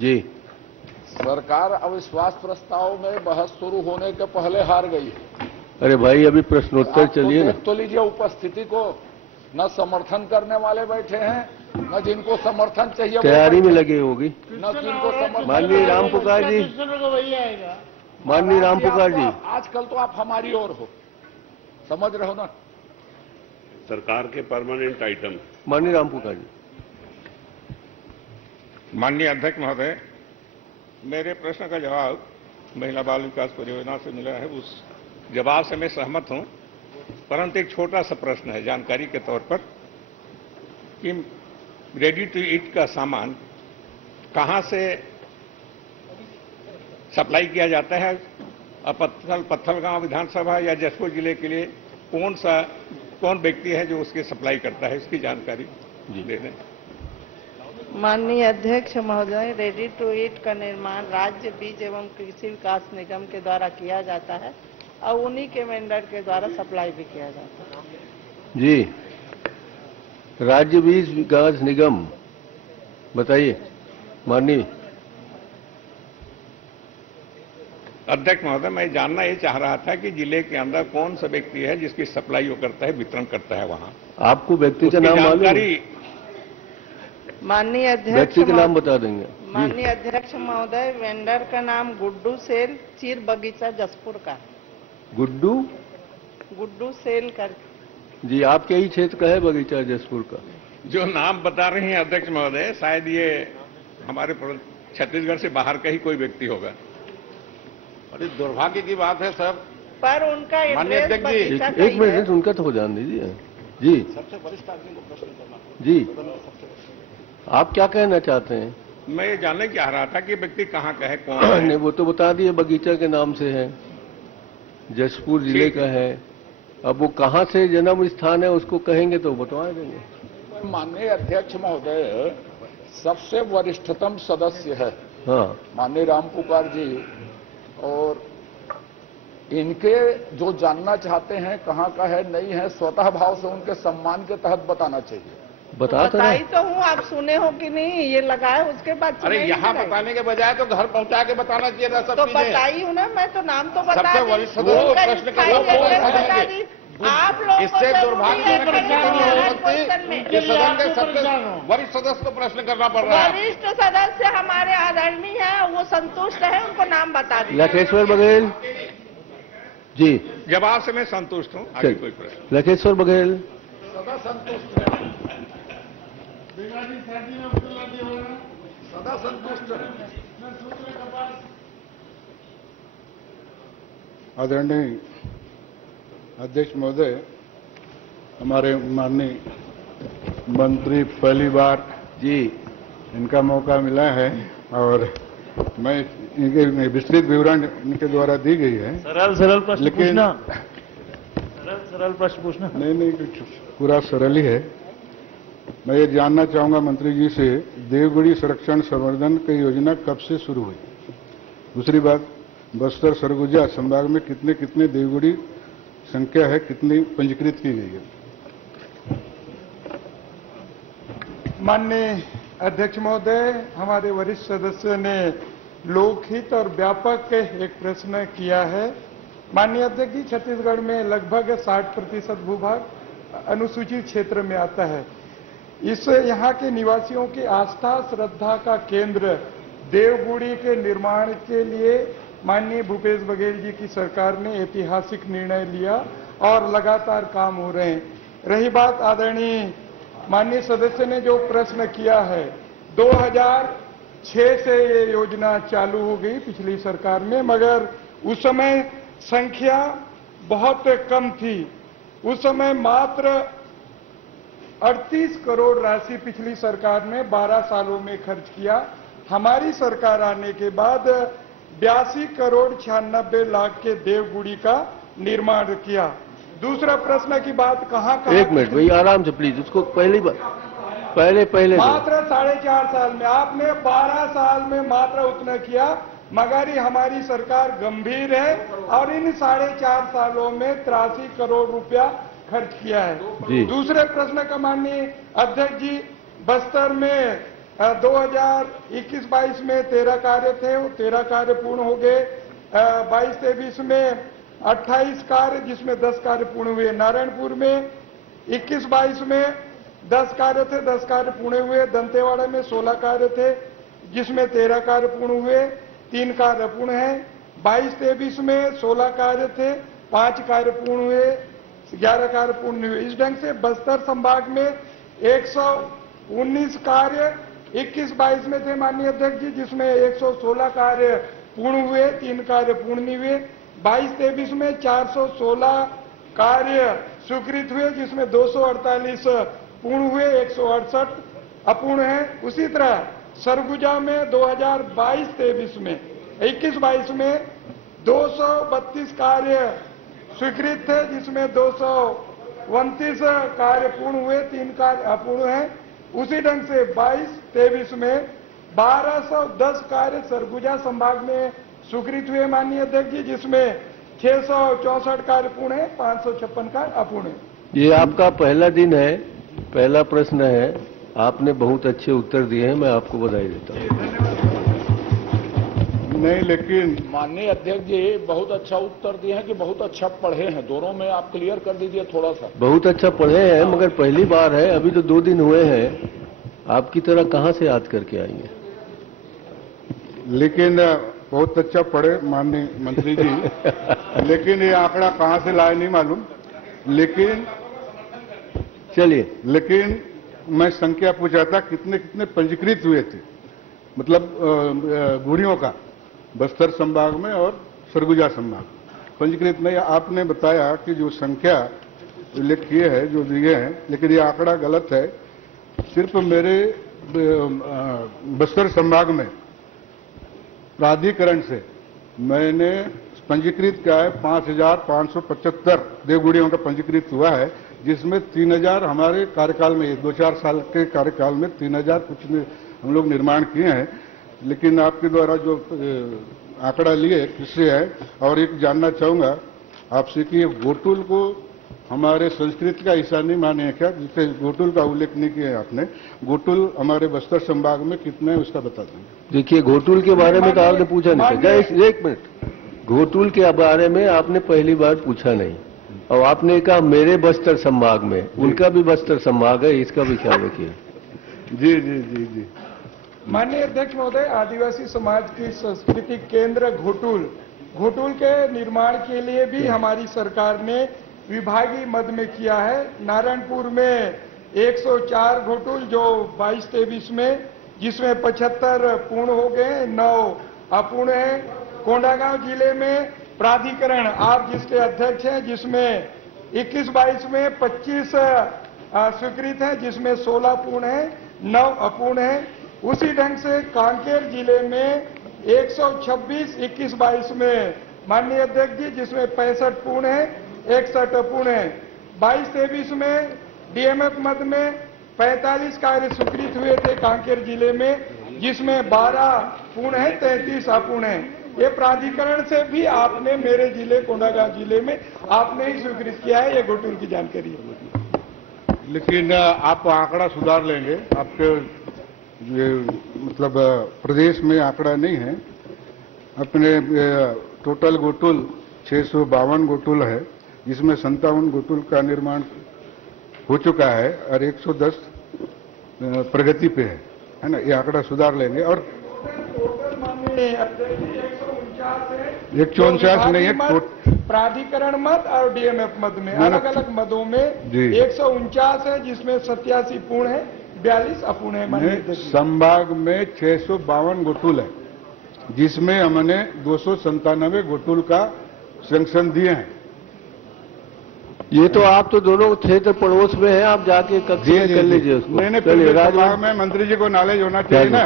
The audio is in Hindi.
जी सरकार अविश्वास प्रस्ताव में बहस शुरू होने के पहले हार गई है। अरे भाई अभी प्रश्नोत्तर चलिए ना। तो लीजिए उपस्थिति को, न समर्थन करने वाले बैठे हैं, न जिनको समर्थन चाहिए तैयारी में लगे होगी। न जिनको समर्थन। माननीय राम पुकार जी, माननीय राम पुकार जी, आजकल तो आप हमारी ओर हो, समझ रहे हो ना। सरकार के परमानेंट आइटम। माननीय राम पुकार जी। माननीय अध्यक्ष महोदय, मेरे प्रश्न का जवाब महिला बाल विकास परियोजना से मिला है। उस जवाब से मैं सहमत हूं, परंतु एक छोटा सा प्रश्न है जानकारी के तौर पर कि रेडी टू ईट का सामान कहां से सप्लाई किया जाता है। पत्थलगांव विधानसभा या जशपुर जिले के लिए कौन व्यक्ति है जो उसकी सप्लाई करता है, इसकी जानकारी दे दें। माननीय अध्यक्ष महोदय, रेडी टू ईट का निर्माण राज्य बीज एवं कृषि विकास निगम के द्वारा किया जाता है और उन्हीं के वेंडर के द्वारा सप्लाई भी किया जाता है। जी, राज्य बीज विकास निगम, बताइए माननीय अध्यक्ष महोदय। मैं जानना ये चाह रहा था कि जिले के अंदर कौन सा व्यक्ति है जिसकी सप्लाई वो करता है, वितरण करता है वहां। आपको व्यक्ति का नाम मालूम है? माननीय अध्यक्ष, व्यक्ति का नाम बता देंगे। माननीय अध्यक्ष महोदय, वेंडर का नाम गुड्डू सेल, चीर बगीचा जसपुर का। गुड्डू सेल कर। जी, आपके ही क्षेत्र का है बगीचा जसपुर का? जो नाम बता रहे हैं अध्यक्ष महोदय, शायद ये हमारे छत्तीसगढ़ से बाहर का ही कोई व्यक्ति होगा। बड़ी दुर्भाग्य की बात है सर। पर उनका एड्रेस बगीचा का एक मिनट उनका तो हो जान दीजिए। जी, सबसे वरिष्ठ आदमी को प्रश्न करना। जी, आप क्या कहना चाहते हैं? मैं ये जानने चाह रहा था कि व्यक्ति कहाँ का है, कौन है। नहीं, वो तो बता दिए बगीचा के नाम से है, जशपुर जिले का है। अब वो कहाँ से जन्म स्थान है उसको कहेंगे तो बतवा देंगे। माननीय अध्यक्ष महोदय, सबसे वरिष्ठतम सदस्य है हाँ, माननीय राम पुकार जी, और इनके जो जानना चाहते हैं कहाँ का है नहीं है, स्वतः भाव से उनके सम्मान के तहत बताना चाहिए। बताई तो हूँ, आप सुने हो कि नहीं, ये लगा है उसके बाद। अरे यहाँ बताने के बजाय तो घर पहुँचा के बताना चाहिए था सब तो चीजें। बताई हूँ ना, मैं तो नाम तो बता सबसे दी। वरिष्ठ प्रश्न बता दी। आप लोग इससे दुर्भाग्य कि सदन के सबसे वरिष्ठ सदस्य को प्रश्न करना पड़ रहा है। वरिष्ठ सदस्य हमारे आदरणीय है, वो संतुष्ट है, उनको नाम बता दी। लखेश्वर बघेल जी। जवाब से मैं संतुष्ट हूँ। आगे कोई प्रश्न? लखेश्वर बघेल। सदा संतुष्ट है, सदा संतुष्ट है। आदरणीय अध्यक्ष महोदय, हमारे माननीय मंत्री पहली बार जी इनका मौका मिला है और मैं इनके विस्तृत विवरण इनके द्वारा दी गई है। सरल प्रश्न लेकिन पूछना। सरल प्रश्न पूछना। नहीं, पूरा सरल ही है। मैं ये जानना चाहूंगा मंत्री जी से, देवगुड़ी संरक्षण संवर्धन की योजना कब से शुरू हुई? दूसरी बात, बस्तर सरगुजा संभाग में कितने कितने देवगुड़ी संख्या है, कितनी पंजीकृत की गई है? माननीय अध्यक्ष महोदय, हमारे वरिष्ठ सदस्य ने लोकहित और व्यापक एक प्रश्न किया है। माननीय अध्यक्ष जी, छत्तीसगढ़ में लगभग 60% भूभाग अनुसूचित क्षेत्र में आता है। इससे यहाँ के निवासियों की आस्था श्रद्धा का केंद्र देवगुड़ी के निर्माण के लिए माननीय भूपेश बघेल जी की सरकार ने ऐतिहासिक निर्णय लिया और लगातार काम हो रहे हैं। रही बात आदरणीय माननीय सदस्य ने जो प्रश्न किया है, 2006 से ये योजना चालू हो गई पिछली सरकार में, मगर उस समय संख्या बहुत कम थी। उस समय मात्र 38 करोड़ राशि पिछली सरकार ने 12 सालों में खर्च किया। हमारी सरकार आने के बाद 82 करोड़ 96 लाख के देवगुड़ी का निर्माण किया। दूसरा प्रश्न की बात कहाँ एक मिनट भाई, आराम से प्लीज, उसको पहले मात्र 4.5 साल में, आपने 12 साल में मात्र उतना किया, मगर हमारी सरकार गंभीर है और इन 4.5 सालों में 83 करोड़ रुपया खर्च किया है। दूसरे प्रश्न का माननीय अध्यक्ष जी, बस्तर में 2021-22 में 13 कार्य थे, वो 13 कार्य पूर्ण हो गए। 22-23 में 28 कार्य, जिसमें 10 कार्य पूर्ण हुए। नारायणपुर में 21-22 में 10 कार्य थे, 10 कार्य पूर्ण हुए। दंतेवाड़ा में 16 कार्य थे, जिसमें 13 कार्य पूर्ण हुए, 3 कार्य पूर्ण हैं। 22-23 में 16 कार्य थे, 5 कार्य पूर्ण हुए, 11 कार्य पूर्ण हुए। इस ढंग से बस्तर संभाग में 119 कार्य 21-22 में थे माननीय अध्यक्ष जी, जिसमें 116 कार्य पूर्ण हुए, 3 कार्य पूर्ण नहीं हुए। 22-23 में 416 कार्य स्वीकृत हुए, जिसमें 248 पूर्ण हुए, 168 अपूर्ण हैं। उसी तरह सरगुजा में 2022-23 में 21-22 में 232 कार्य स्वीकृत थे, जिसमें 229 कार्य पूर्ण हुए, 3 कार्य अपूर्ण हैं। उसी ढंग से 22-23 में 1210 कार्य सरगुजा संभाग में स्वीकृत हुए माननीय अध्यक्ष जी, जिसमें 664 कार्य पूर्ण है, 556 कार्य अपूर्ण है। ये आपका पहला दिन है, पहला प्रश्न है, आपने बहुत अच्छे उत्तर दिए हैं, मैं आपको बधाई देता हूँ। नहीं, लेकिन माननीय अध्यक्ष जी बहुत अच्छा उत्तर दिए हैं कि बहुत अच्छा पढ़े हैं, दोनों में आप क्लियर कर दीजिए थोड़ा सा। बहुत अच्छा पढ़े हैं, मगर पहली बार है, अभी तो 2 दिन हुए हैं, आपकी तरह कहाँ से याद करके आएंगे। लेकिन बहुत अच्छा पढ़े माननीय मंत्री जी, लेकिन ये आंकड़ा कहाँ से लाए नहीं मालूम। लेकिन चलिए, लेकिन मैं संख्या पूछा था कितने कितने पंजीकृत हुए थे, मतलब गुड़ियों का बस्तर संभाग में और सरगुजा संभाग पंजीकृत नहीं। आपने बताया कि जो संख्या उल्लेख किए है, जो दिए हैं, लेकिन ये आंकड़ा गलत है। सिर्फ मेरे बस्तर संभाग में प्राधिकरण से मैंने पंजीकृत किया है 5575 देवगुड़ियों का पंजीकृत हुआ है, जिसमें 3000 हमारे कार्यकाल में, 2-4 साल के कार्यकाल में 3000 कुछ हम लोग निर्माण किए हैं। लेकिन आपके द्वारा जो आंकड़ा लिए किससे है, और एक जानना चाहूंगा आपसे कि ये गोटुल को हमारे संस्कृत का हिस्सा नहीं माने क्या, जिससे गोटुल का उल्लेख नहीं किया है आपने। गोटुल हमारे बस्तर संभाग में कितने है उसका बता देंगे। देखिए, घोटुल के बारे में तो आपने पूछा नहीं था। एक मिनट, घोटुल के बारे में आपने पहली बार पूछा नहीं, और आपने कहा मेरे बस्तर संभाग में, उनका भी बस्तर संभाग है, इसका भी ख्याल रखिए। जी जी जी जी। माननीय अध्यक्ष महोदय, आदिवासी समाज की सांस्कृतिक केंद्र घोटुल के निर्माण के लिए भी हमारी सरकार ने विभागीय मद में किया है। नारायणपुर में 104 घोटुल जो 22-23 में, जिसमें 75 पूर्ण हो गए, 9 अपूर्ण है। कोंडागांव जिले में प्राधिकरण आप जिसके अध्यक्ष हैं, जिसमें 21-22 में 25 स्वीकृत है, जिसमें 16 पूर्ण है, 9 अपूर्ण है। उसी ढंग से कांकेर जिले में 126 21-22 में माननीय अध्यक्ष जी, जिसमें 65 पूर्ण है, 61 अपूर्ण है। 22-23 में डीएमएफ मद में 45 कार्य स्वीकृत हुए थे कांकेर जिले में, जिसमें 12 पूर्ण है, 33 अपूर्ण है। ये प्राधिकरण से भी आपने मेरे जिले कोंडागांव जिले में आपने ही स्वीकृत किया है, ये घोटुल की जानकारी है। लेकिन आप आंकड़ा सुधार लेंगे, आपके ये मतलब प्रदेश में आंकड़ा नहीं है। अपने टोटल गोटुल 652 गोटुल है, जिसमें 57 गोटुल का निर्माण हो चुका है और 110 प्रगति पे है ना। ये आंकड़ा सुधार लेंगे। और 149 नहीं है, प्राधिकरण मद और डीएमएफ मद में अलग अलग मदों में 149 है, जिसमें 87 पूर्ण है, 42 अपूर्ण है। संभाग में 652 गोटुल है, जिसमें हमने 297 गोटुल का सैंक्शन दिए हैं। ये तो आप तो दोनों क्षेत्र पड़ोस में हैं, आप जाके कक्षा कर लीजिए उसको। मैंने मंत्री जी को नॉलेज होना चाहिए ना।